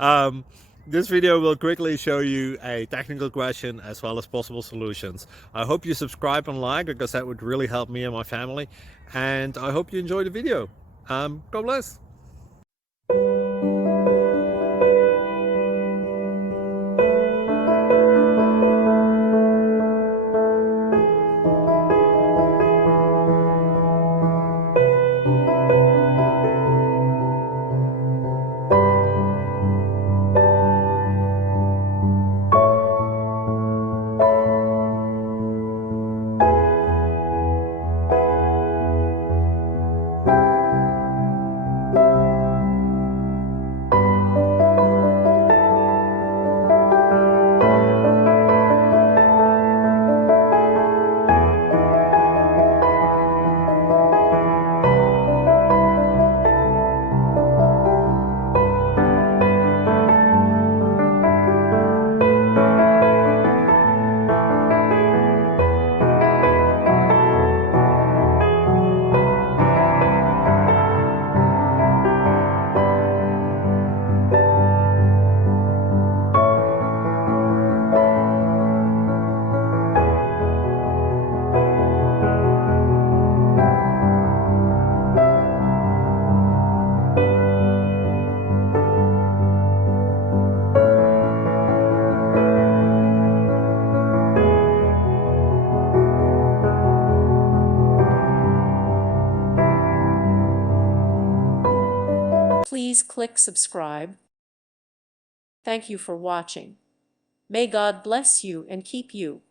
um, this video will quickly show you a technical question as well as possible solutions. I hope you subscribe and like because that would really help me and my family. And I hope you enjoy the video. God bless. Please click subscribe. Thank you for watching. May God bless you and keep you.